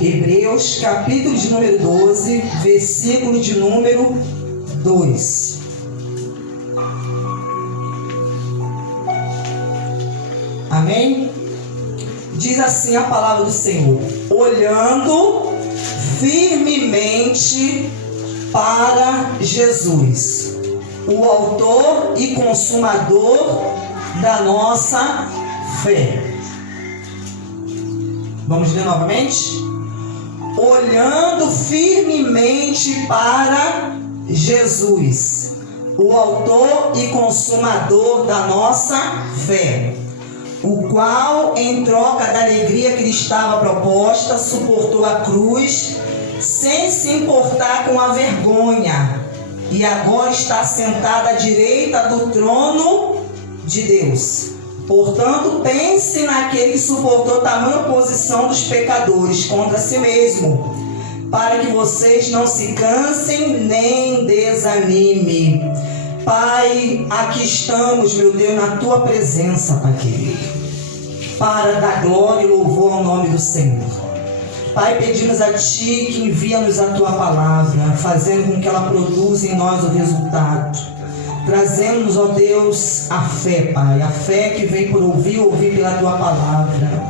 Hebreus, capítulo de número 12, versículo de número 2. Amém? Diz assim a palavra do Senhor: olhando firmemente para Jesus, o autor e consumador da nossa fé. Vamos ler novamente? Olhando firmemente para Jesus, o autor e consumador da nossa fé, o qual, em troca da alegria que lhe estava proposta, suportou a cruz, sem se importar com a vergonha, e agora está sentado à direita do trono de Deus. Portanto, pense naquele que suportou tamanha oposição dos pecadores contra si mesmo, para que vocês não se cansem nem desanimem. Pai, aqui estamos, meu Deus, na Tua presença, Pai querido, para dar glória e louvor ao nome do Senhor. Pai, pedimos a Ti que envia-nos a Tua palavra, fazendo com que ela produza em nós o resultado. Trazemos, ó Deus, a fé, Pai, a fé que vem por ouvir pela Tua palavra.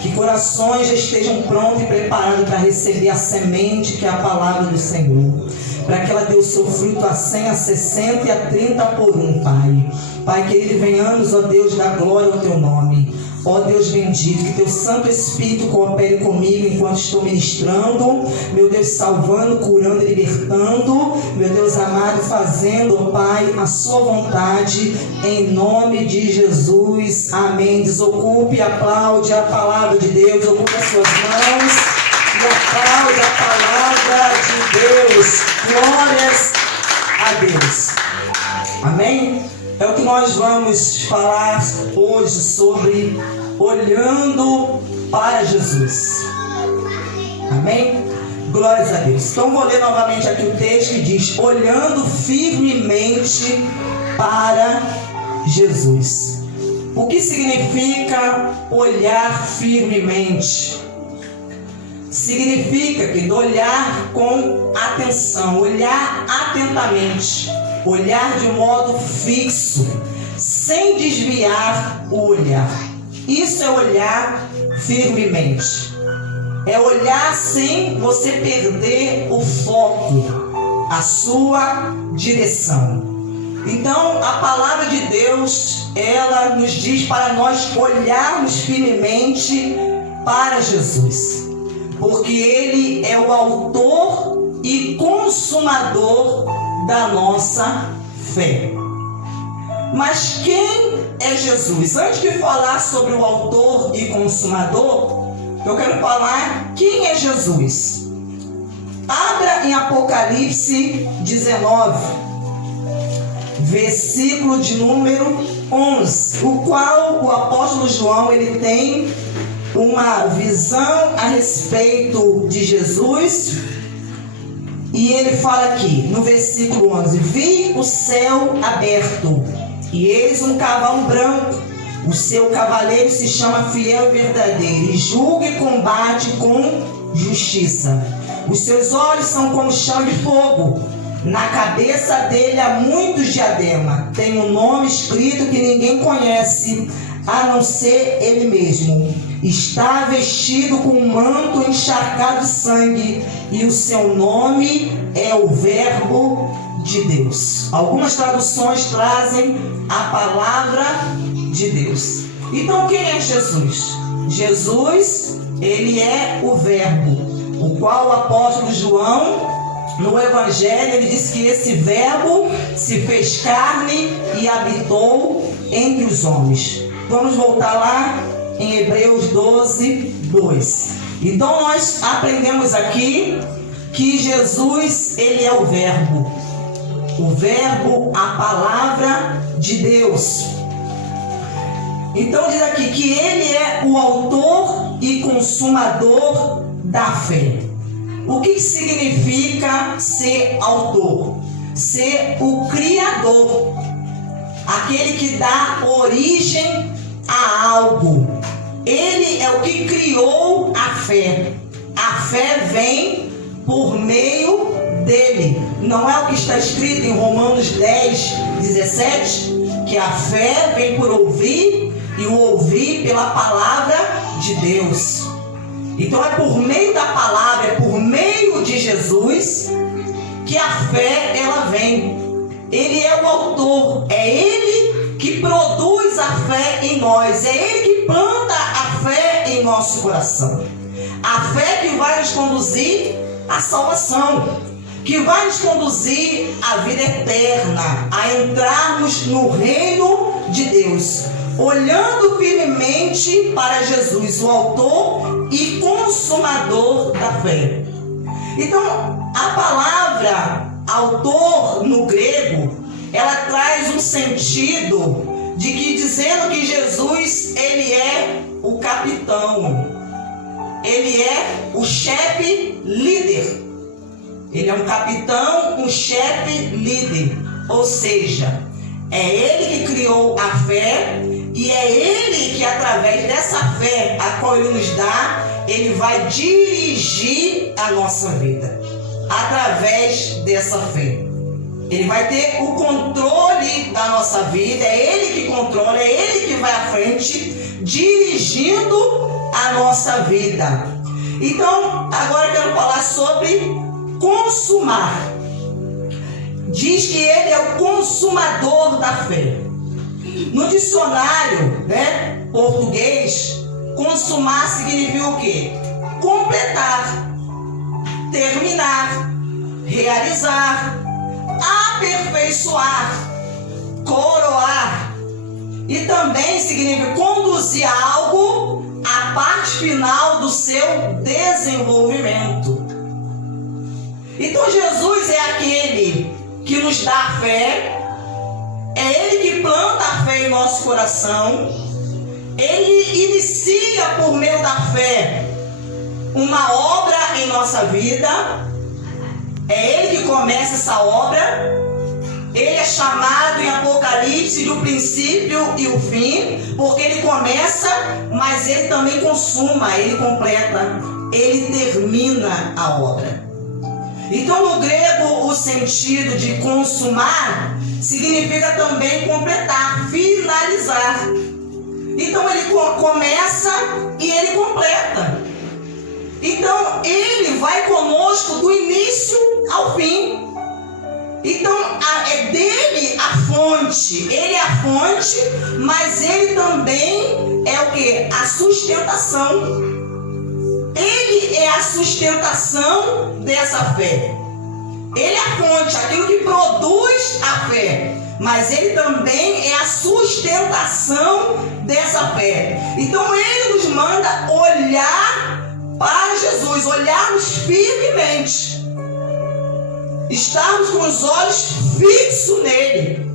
Que corações já estejam prontos e preparados para receber a semente que é a palavra do Senhor, para que ela dê o seu fruto a 100, a 60 e a 30 por um, Pai. Pai querido, venhamos, ó Deus, dar glória ao Teu nome. Ó Deus bendito, que Teu Santo Espírito coopere comigo enquanto estou ministrando, meu Deus, salvando, curando e libertando, meu Deus amado, fazendo, ó Pai, a Sua vontade, em nome de Jesus, amém. Desocupe e aplaude a palavra de Deus, ocupe as suas mãos e aplaude a palavra de Deus. Glórias a Deus, amém. É o que nós vamos falar hoje sobre olhando para Jesus. Amém? Glórias a Deus. Então vou ler novamente aqui o texto que diz: olhando firmemente para Jesus. O que significa olhar firmemente? Significa que olhar com atenção, olhar atentamente, olhar de modo fixo, sem desviar o olhar. Isso é olhar firmemente. É olhar sem você perder o foco, a sua direção. Então, a palavra de Deus, ela nos diz para nós olharmos firmemente para Jesus, porque Ele é o autor e consumador da nossa fé. Mas quem é Jesus? Antes de falar sobre o autor e consumador, eu quero falar quem é Jesus. Abra em Apocalipse 19, versículo de número 11, o qual o apóstolo João ele tem uma visão a respeito de Jesus. E ele fala aqui, no versículo 11: vi o céu aberto, e eis um cavalo branco. O seu cavaleiro se chama Fiel e Verdadeiro, e julga e combate com justiça. Os seus olhos são como chama de fogo. Na cabeça dele há muitos diademas. Tem um nome escrito que ninguém conhece, a não ser ele mesmo. Está vestido com um manto encharcado de sangue, e o seu nome é o Verbo de Deus. Algumas traduções trazem a palavra de Deus. Então, quem é Jesus? Jesus, ele é o Verbo, o qual o apóstolo João, no Evangelho, ele diz que esse Verbo se fez carne e habitou entre os homens. Vamos voltar lá em Hebreus 12, 2. Então nós aprendemos aqui que Jesus, ele é o Verbo, a palavra de Deus. Então diz aqui que ele é o autor e consumador da fé. O que significa ser autor? Ser o criador, aquele que dá origem a algo. Ele é o que criou a fé, a fé vem por meio dele. Não é o que está escrito em Romanos 10:17? Que a fé vem por ouvir e o ouvir pela palavra de Deus. Então é por meio da palavra, é por meio de Jesus que a fé ela vem. Ele é o autor, é ele que produz a fé em nós, é ele que planta a fé em nosso coração. A fé que vai nos conduzir à salvação, que vai nos conduzir à vida eterna, a entrarmos no reino de Deus, olhando firmemente para Jesus, o autor e consumador da fé. Então, a palavra autor no grego, ela traz um sentido de que dizendo que Jesus, ele é o capitão, ele é o chefe líder. Ele é um capitão, um chefe líder. Ou seja, é ele que criou a fé e é ele que, através dessa fé a qual ele nos dá, ele vai dirigir a nossa vida. Através dessa fé. Ele vai ter o controle da nossa vida, é ele que controla, é ele que vai à frente, dirigindo a nossa vida. Então, agora eu quero falar sobre consumar. Diz que ele é o consumador da fé. No dicionário, português, consumar significa o quê? Completar, terminar, realizar, aperfeiçoar, coroar. E também significa conduzir algo à parte final do seu desenvolvimento. Então Jesus é aquele que nos dá a fé, é ele que planta a fé em nosso coração, ele inicia por meio da fé uma obra em nossa vida, é ele que começa essa obra. Ele é chamado em Apocalipse do princípio e o fim, porque ele começa, mas ele também consuma, ele completa, ele termina a obra. Então, no grego, o sentido de consumar significa também completar, finalizar. Então, ele começa e ele completa. Então, ele vai conosco do início ao fim. Então, é dele a fonte. Ele é a fonte, mas ele também é o quê? A sustentação. Ele é a sustentação dessa fé. Ele é a fonte, aquilo que produz a fé. Mas ele também é a sustentação dessa fé. Então ele nos manda olhar para Jesus, olharmos firmemente. Estarmos com os olhos fixos nele.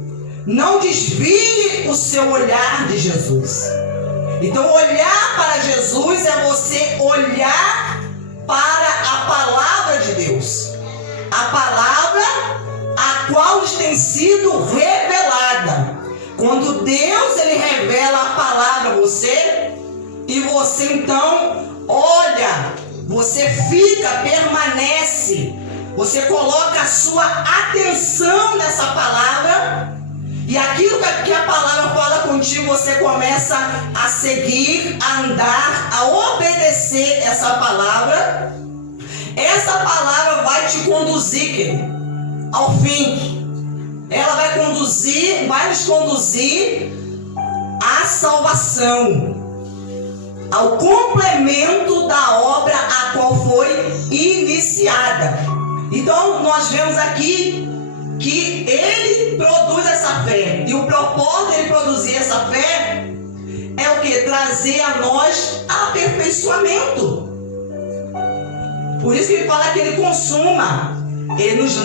Não desvie o seu olhar de Jesus. Então olhar para Jesus é você olhar para a palavra de Deus. A palavra a qual nos tem sido revelada. Quando Deus ele revela a palavra a você, e você então olha, você fica, permanece, você coloca a sua atenção nessa palavra, e aquilo que a palavra fala contigo, você começa a seguir, a andar, a obedecer essa palavra. Essa palavra vai te conduzir, querido, ao fim. Ela vai nos conduzir à salvação, ao complemento da obra a qual foi iniciada. Então nós vemos aqui que ele produz essa fé, e o propósito dele produzir essa fé é o que? Trazer a nós aperfeiçoamento. Por isso que ele fala que ele consuma, ele nos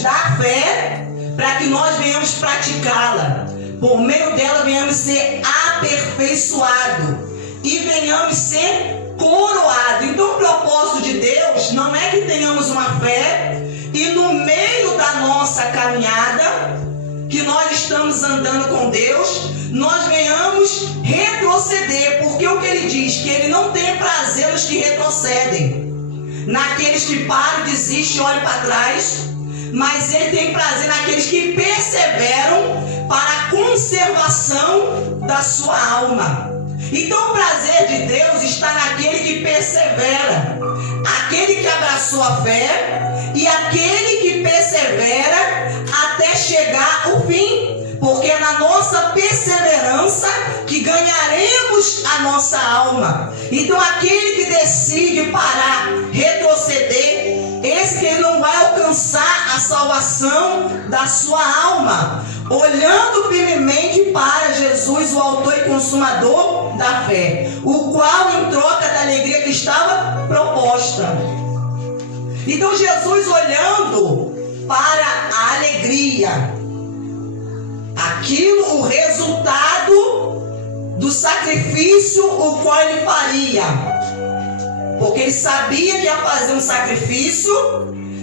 dá a fé para que nós venhamos praticá-la, por meio dela venhamos ser aperfeiçoados e venhamos ser coroados. Então o propósito de Deus não é que tenhamos uma fé e no meio da nossa caminhada, que nós estamos andando com Deus, nós venhamos retroceder, porque o que ele diz? Que ele não tem prazer nos que retrocedem. naqueles que param, desistem e olham para trás, mas Ele tem prazer naqueles que perseveram para a conservação da sua alma. Então o prazer de Deus está naquele que persevera, aquele que abraçou a fé e aquele que persevera até chegar ao fim. Porque é na nossa perseverança que ganharemos a nossa alma. Então aquele que decide parar, retroceder, esse que ele não vai alcançar a salvação da sua alma, olhando firmemente para Jesus, o autor e consumador da fé, o qual em troca da alegria que estava proposta. Então Jesus, olhando para a alegria, aquilo, o resultado do sacrifício o qual ele faria, porque ele sabia que ia fazer um sacrifício,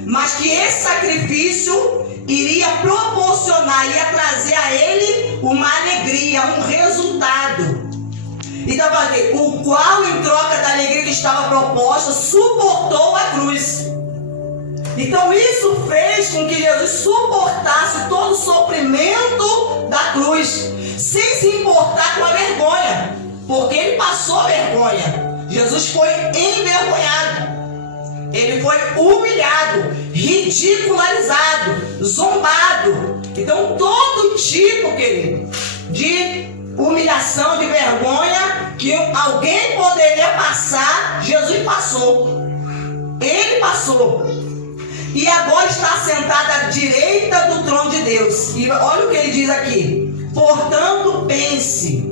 mas que esse sacrifício iria proporcionar, ia trazer a ele uma alegria, um resultado. Então, o qual em troca da alegria que estava proposta, suportou a cruz. Então isso fez com que Jesus suportasse todo o sofrimento da cruz, sem se importar com a vergonha, porque ele passou vergonha. Jesus foi envergonhado, ele foi humilhado, ridicularizado, zombado. Então todo tipo, querido, de humilhação, de vergonha que alguém poderia passar, Jesus passou. Ele passou. E agora está sentado à direita do trono de Deus. E olha o que ele diz aqui. Portanto, pense.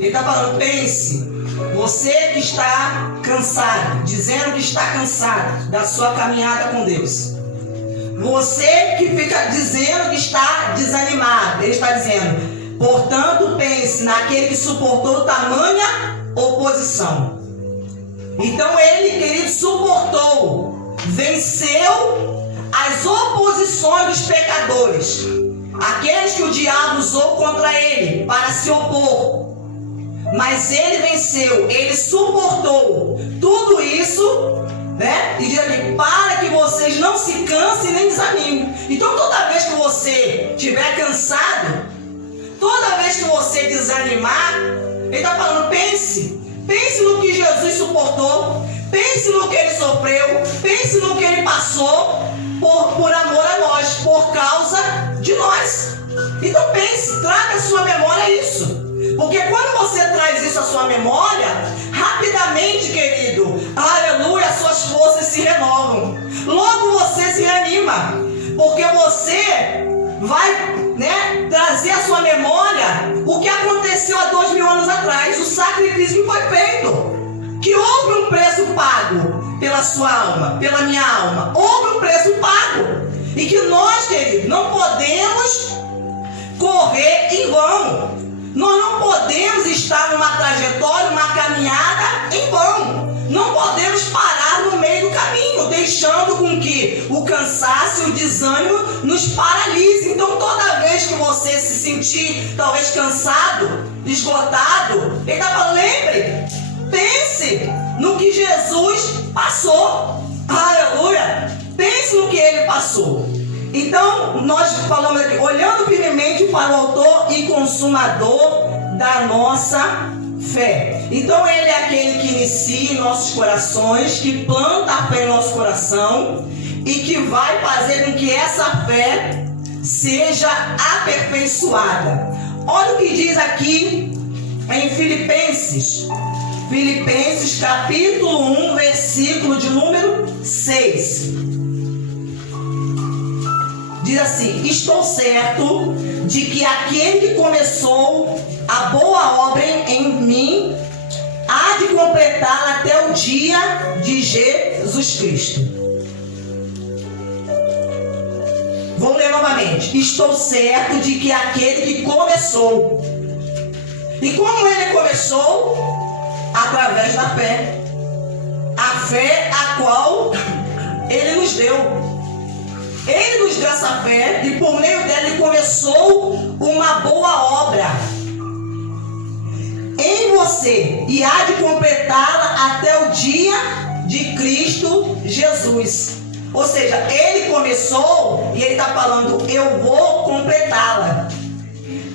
Ele está falando, pense. Você que está cansado, dizendo que está cansado da sua caminhada com Deus. Você que fica dizendo que está desanimado. Ele está dizendo, portanto, pense naquele que suportou tamanha oposição. Então ele, querido, suportou, venceu as oposições dos pecadores, aqueles que o diabo usou contra ele para se opor. Mas ele venceu, ele suportou tudo isso, né? E diz aqui, para que vocês não se cansem nem desanimem. Então toda vez que você estiver cansado, toda vez que você desanimar, ele está falando, pense no que Jesus suportou, pense no que ele sofreu, pense no que ele passou por amor a nós, por causa de nós. Então pense, traga à sua memória isso. Porque quando você traz isso à sua memória, rapidamente, querido, aleluia, as suas forças se renovam. Logo você se reanima, porque você vai, né, trazer à sua memória o que aconteceu há 2000 anos atrás, o sacrifício que foi feito, que houve um preço pago pela sua alma, pela minha alma, houve um preço pago, e que nós, querido, não podemos correr em vão. Nós não podemos estar numa trajetória, uma caminhada em vão. Não podemos parar no meio do caminho, deixando com que o cansaço e o desânimo nos paralise. Então toda vez que você se sentir talvez cansado, esgotado, ele está falando, lembre, pense no que Jesus passou. Aleluia! Pense no que ele passou. Então, nós falamos aqui, olhando firmemente para o autor e consumador da nossa fé. Então, ele é aquele que inicia em nossos corações, que planta a fé em nosso coração e que vai fazer com que essa fé seja aperfeiçoada. Olha o que diz aqui em Filipenses. Filipenses capítulo 1, versículo de número 6. Diz assim, estou certo de que aquele que começou a boa obra em mim há de completá-la até o dia de Jesus Cristo. Vou ler novamente. Estou certo de que aquele que começou. E como ele começou? Através da fé. A fé a qual ele nos deu. Ele nos deu essa fé e por meio dela ele começou uma boa obra em você e há de completá-la até o dia de Cristo Jesus. Ou seja, ele começou e ele está falando, eu vou completá-la.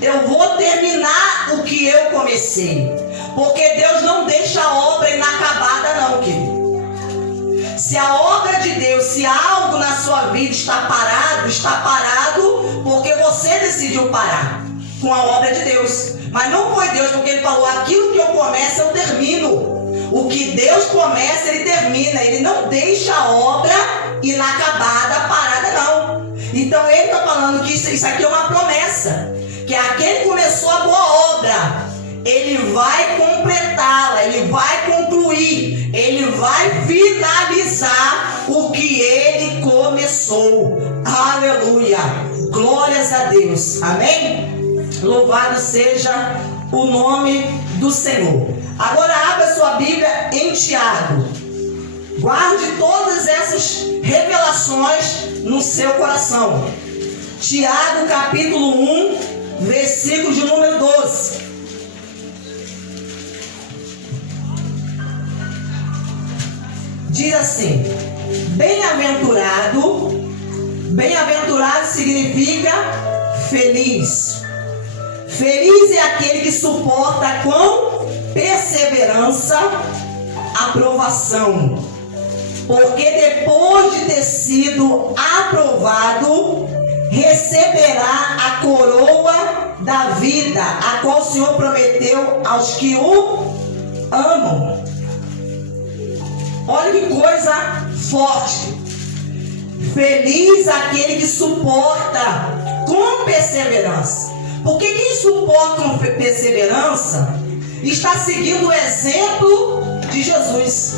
Eu vou terminar o que eu comecei. Porque Deus não deixa a obra inacabada não, querido. Se a obra de Deus, se algo na sua vida está parado porque você decidiu parar com a obra de Deus. Mas não foi Deus, porque ele falou, aquilo que eu começo eu termino. O que Deus começa, ele termina. Ele não deixa a obra inacabada, parada não. Então ele está falando que isso aqui é uma promessa. Que aquele que começou a boa obra, ele vai completá-la, ele vai concluir, ele vai finalizar o que ele começou. Aleluia! Glórias a Deus. Amém? Louvado seja o nome do Senhor. Agora abra sua Bíblia em Tiago. Guarde todas essas revelações no seu coração. Tiago capítulo 1, versículo de número 12. Diz assim: bem-aventurado significa feliz. Feliz é aquele que suporta com perseverança a provação. Porque depois de ter sido aprovado, receberá a coroa da vida, a qual o Senhor prometeu aos que o amam. Olha que coisa forte. Feliz aquele que suporta com perseverança. Porque quem suporta com perseverança está seguindo o exemplo de Jesus,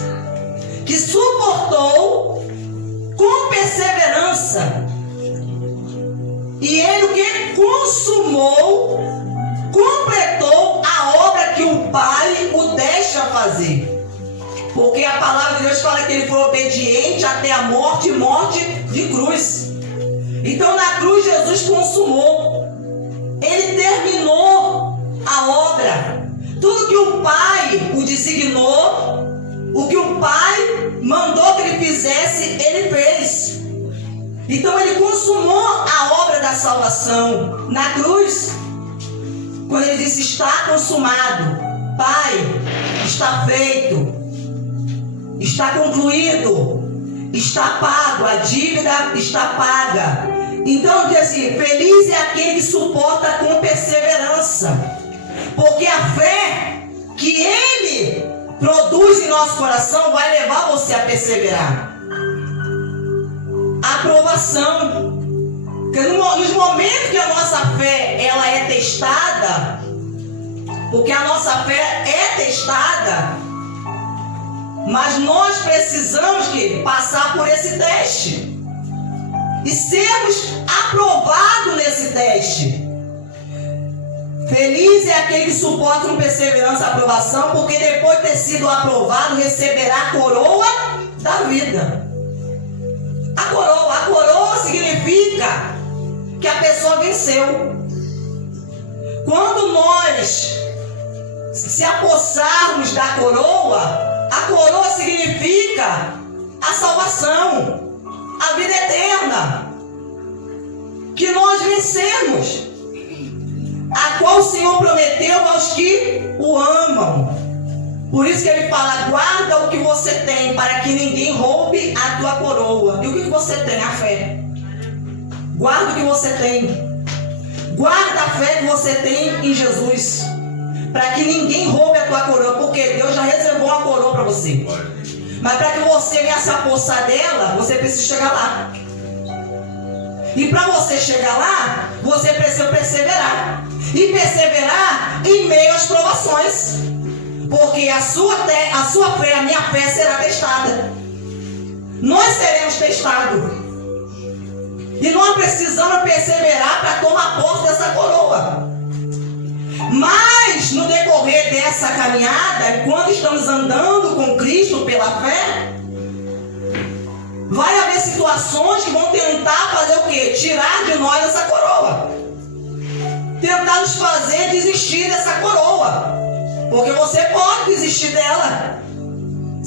que suportou com perseverança. E ele o que? Consumou, completou a obra que o Pai o deixa fazer. Porque a palavra de Deus fala que ele foi obediente até a morte, morte de cruz. Então na cruz Jesus consumou. Ele terminou a obra. Tudo que o Pai o designou, o que o Pai mandou que ele fizesse, ele fez. Então ele consumou a obra da salvação na cruz. Quando ele disse, está consumado. Pai, está feito. Está concluído, está pago, a dívida está paga. Então diz assim, feliz é aquele que suporta com perseverança, porque a fé que ele produz em nosso coração vai levar você a perseverar. Aprovação, porque nos momentos que a nossa fé ela é testada, porque a nossa fé é testada, mas nós precisamos passar por esse teste e sermos aprovados nesse teste. Feliz é aquele que suporta com perseverança a aprovação, porque depois de ter sido aprovado, receberá a coroa da vida. A coroa significa que a pessoa venceu. Quando nós se apossarmos da coroa, a coroa significa a salvação, a vida eterna, que nós vencemos, a qual o Senhor prometeu aos que o amam. Por isso que ele fala, guarda o que você tem, para que ninguém roube a tua coroa. E o que você tem? A fé. Guarda o que você tem. Guarda a fé que você tem em Jesus, para que ninguém roube a tua coroa, porque Deus já reservou uma coroa para você. Mas para que você venha se apossar dela, você precisa chegar lá. E para você chegar lá, você precisa perseverar. E perseverar em meio às provações. Porque a sua fé, a minha fé será testada. Nós seremos testados. E nós precisamos perseverar para tomar posse dessa coroa. Mas no decorrer dessa caminhada, quando estamos andando com Cristo pela fé, vai haver situações que vão tentar fazer o quê? Tirar de nós essa coroa. Tentar nos fazer desistir dessa coroa. Porque você pode desistir dela.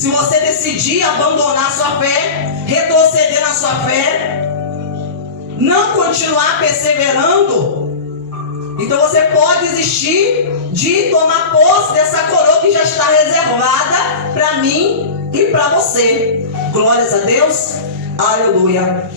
Se você decidir abandonar a sua fé, retroceder na sua fé, não continuar perseverando, então você pode desistir de tomar posse dessa coroa que já está reservada para mim e para você. Glórias a Deus. Aleluia.